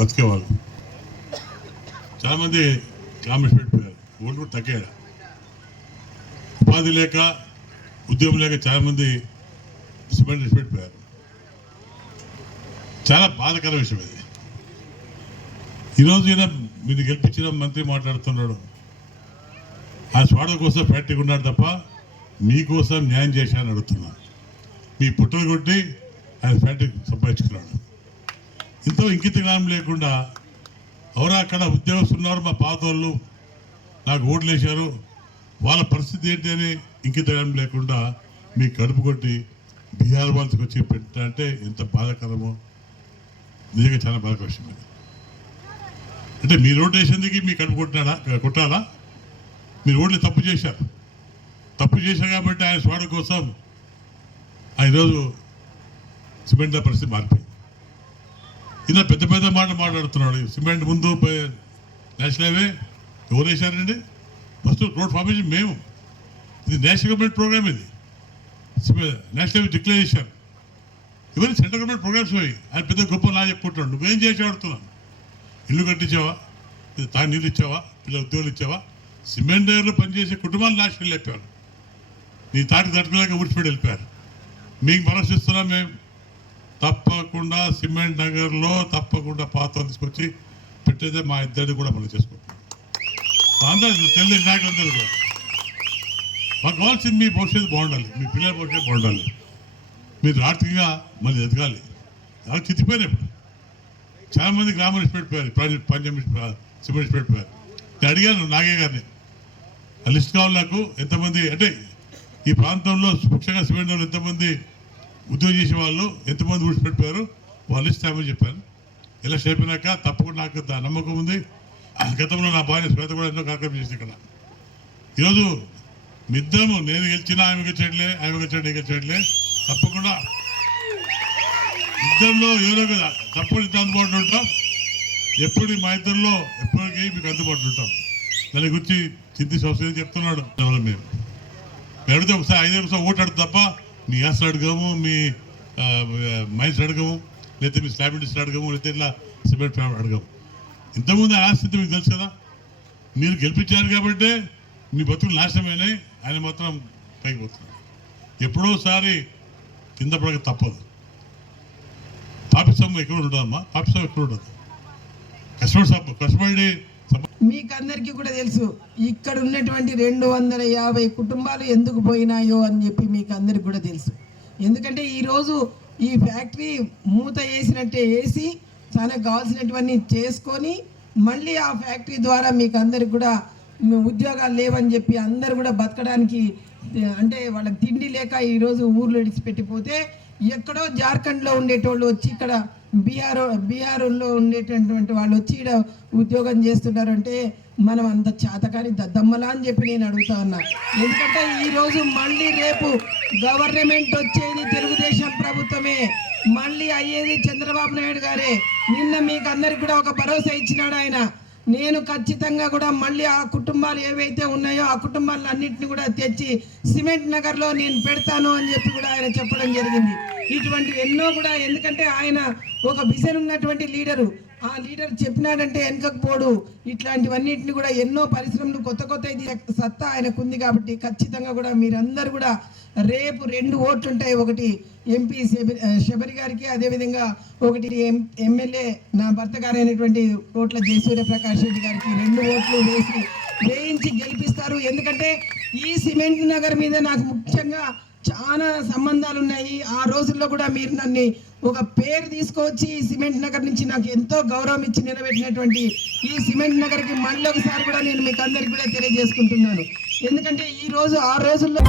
బతికేవాళ్ళు. చాలామంది కామెంట్స్ పెట్టిపోయారు ఓట్లు కూడా తగ్గారు ఉపాధి లేక ఉద్యోగం లేక చాలామంది సిమెంట్ పెట్టిపోయారు చాలా బాధకర విషయం ఇది. ఈరోజు ఈయన మీరు గెలిపించిన మంత్రి మాట్లాడుతున్నాడు. ఆ స్వాడ కోసం ఫ్యాక్టరీకి ఉన్నాడు తప్ప మీకోసం న్యాయం చేశానని అడుగుతున్నాను మీ పుట్టలు కొట్టి ఆయన ఫ్యాక్టరీ సంపాదించుకున్నాడు. ఇంతో ఇంకిత జ్ఞానం లేకుండా ఎవరు అక్కడ ఉద్యోగస్తులు ఉన్నారు మా పాత వాళ్ళు నాకు ఓట్లు వేశారు వాళ్ళ పరిస్థితి ఏంటి అని ఇంకిత జ్ఞానం లేకుండా మీ కడుపు కొట్టి బీహార్ వాళ్ళకి వచ్చి పెట్టాలంటే ఎంత బాధాకరమో. నిజంగా చాలా బాధ విషయం అది అంటే మీరు ఓటు వేసేందుకు మీ కడుపు కొట్టినాడా? కొట్టాలా? మీరు ఓట్లు తప్పు చేశారు. తప్పు చేశారు కాబట్టి ఆయన స్వాడ కోసం ఆయన ఈరోజు సిమెంట్ పరిస్థితి మారిపోయింది. ఈయన పెద్ద పెద్ద మాటలు మాట్లాడుతున్నాడు. సిమెంట్ ముందు నేషనల్ హైవే ఎవరు వేశారండి ఫస్ట్ రోడ్ ఫార్మేషన్ మేము. ఇది నేషనల్ గవర్నమెంట్ ప్రోగ్రామ్ ఇది. నేషనల్ హైవే డిక్లేర్ చేశారు. ఇవన్నీ సెంట్రల్ గవర్నమెంట్ ప్రోగ్రామ్స్ పోయి ఆయన పెద్ద గొప్ప నా చెప్పుకుంటున్నాడు. నువ్వేం చేసి ఆడుతున్నాను ఇల్లు కట్టించావా? ఇది తాగి నీళ్ళు ఇచ్చావా? పిల్లల ఉద్యోగాలు ఇచ్చావా? సిమెంట్ డైర్లో పనిచేసే కుటుంబాలు నాశనం లేపారు. నీ తాటి తట్టుకోలేక ఊడిచిపెట్టి వెళ్ళిపోయారు. మీకు భరోసిస్తున్నాం మేము. తప్పకుండా సిమెంట్ నగర్లో తప్పకుండా పాత్ర తీసుకొచ్చి పెట్టేదే మా ఇద్దరిది కూడా మనం చేసుకుంటాం అందరూ తెల్లి నాయకులందరూ కూడా. మాకు కావాల్సింది మీ భవిష్యత్తు బాగుండాలి మీ పిల్లల భవిష్యత్తు బాగుండాలి. మీరు ఆర్థికంగా మళ్ళీ ఎదగాలి. అలా చిత్తిపోయిన ఇప్పుడు చాలామంది గ్రామాలు పెట్టిపోయారు ప్రాజెక్ట్ పంజాబ్ సిమెంట్ పెట్టిపోయారు నేను అడిగాను నాగే గారిని ఆ లిస్ట్ కావాలి నాకు ఎంతమంది అంటే ఈ ప్రాంతంలో ముఖ్యంగా సిమెంట్ ఎంతమంది ఉద్యోగం చేసే వాళ్ళు ఎంతమంది విడిచిపెట్టారు వాళ్ళు ఇస్తామని చెప్పాను. ఇలా చెప్పినాక తప్పకుండా నాకు నమ్మకం ఉంది. గతంలో నా భార్య శ్వేత కూడా ఎన్నో కార్యక్రమం చేసింది ఇక్కడ. ఈరోజు మిద్దము నేను గెలిచినా ఆమె గెలిచట్లే ఆమె గెలిచాడు నేను గెలిచట్లే తప్పకుండా ఇద్దరిలో ఎవరో కదా తప్పుడు ఇద్దరు అందుబాటులో ఉంటాం. ఎప్పుడు మా ఇద్దరిలో ఎప్పటికీ మీకు అందుబాటులో ఉంటాం. దాని గురించి చింతి సంస్థ చెప్తున్నాడు? మేము. ఎడితే అడిగితే ఒకసారి ఐదు నిమిషం ఓటాడు తప్ప మీ ఎస్ అడగము మీ మైన్స్ అడగము లేకపోతే మీ స్లాబ్ ఇండస్ట్రీ అడగము లేకపోతే ఇట్లా సిమెంట్ ఫ్యామ్ అడగము. ఇంతకుముందు ఆ స్థితి మీకు తెలుసు కదా? మీరు గెలిపించారు కాబట్టి మీ బతుకులు నాశనమైనాయి ఆయన మాత్రం పైకి పోతున్నాడు. ఎప్పుడోసారి కింద పడక తప్పదు. పాపిస్తం ఎక్కడ ఉండదమ్మా పాపిస్తం ఎక్కడ ఉండదు కష్టపడి సబ్బు కష్టపడి మీకు అందరికీ కూడా తెలుసు ఇక్కడ ఉన్నటువంటి రెండు వందల యాభై కుటుంబాలు ఎందుకు పోయినాయో అని చెప్పి మీకు అందరికి కూడా తెలుసు. ఎందుకంటే ఈరోజు ఈ ఫ్యాక్టరీ మూత వేసినట్టే వేసి తనకు కావాల్సినటువన్నీ చేసుకొని మళ్ళీ ఆ ఫ్యాక్టరీ ద్వారా మీకు అందరికి కూడా ఉద్యోగాలు లేవని చెప్పి అందరు కూడా బతకడానికి అంటే వాళ్ళకి తిండి లేక ఈరోజు ఊర్లో విడిచిపెట్టిపోతే ఎక్కడో జార్ఖండ్లో ఉండేటోళ్ళు వచ్చి ఇక్కడ బీఆర్ బీఆర్లో ఉండేటటువంటి వాళ్ళు వచ్చి ఇక్కడ ఉద్యోగం చేస్తున్నారు అంటే మనం అంత చేతకాని దద్దమ్మలా అని చెప్పి నేను అడుగుతా ఉన్నా. ఎందుకంటే ఈరోజు మళ్ళీ రేపు గవర్నమెంట్ వచ్చేది తెలుగుదేశం ప్రభుత్వమే. మళ్ళీ అయ్యేది చంద్రబాబు నాయుడు గారే. నిన్న మీకు అందరికి కూడా ఒక భరోసా ఇచ్చినాడు ఆయన. నేను ఖచ్చితంగా కూడా మళ్ళీ ఆ కుటుంబాలు ఏవైతే ఉన్నాయో ఆ కుటుంబాలన్నింటినీ కూడా తెచ్చి సిమెంట్ నగర్లో నేను పెడతాను అని చెప్పి కూడా ఆయన చెప్పడం జరిగింది. ఇటువంటి ఎన్నో కూడా ఎందుకంటే ఆయన ఒక విజన్ ఉన్నటువంటి లీడరు ఆ లీడర్ చెప్పినాడంటే వెనకపోడు ఇట్లాంటివన్నిటిని కూడా ఎన్నో పరిశ్రమలు కొత్త కొత్త ఇది సత్తా ఆయనకు ఉంది కాబట్టి ఖచ్చితంగా కూడా మీరందరూ కూడా రేపు రెండు ఓట్లు ఉంటాయి ఒకటి ఎంపీ శబరి శబరి గారికి అదేవిధంగా ఒకటి ఎం ఎమ్మెల్యే నా భర్త గారైనటువంటి ఓట్ల జయసూర్య ప్రకాష్ రెడ్డి గారికి రెండు ఓట్లు వేసి వేయించి గెలిపిస్తారు. ఎందుకంటే ఈ సిమెంట్ నగర్ మీద నాకు ముఖ్యంగా చాలా సంబంధాలు ఉన్నాయి ఆ రోజుల్లో కూడా మీరు నన్ను ఒక పేరు తీసుకొచ్చి ఈ సిమెంట్ నగర్ నుంచి నాకు ఎంతో గౌరవం ఇచ్చి నిలబెట్టినటువంటి ఈ సిమెంట్ నగర్కి మళ్ళీ ఒకసారి కూడా నేను మీకు అందరికి కూడా తెలియజేసుకుంటున్నాను. ఎందుకంటే ఈ రోజు ఆ రోజుల్లో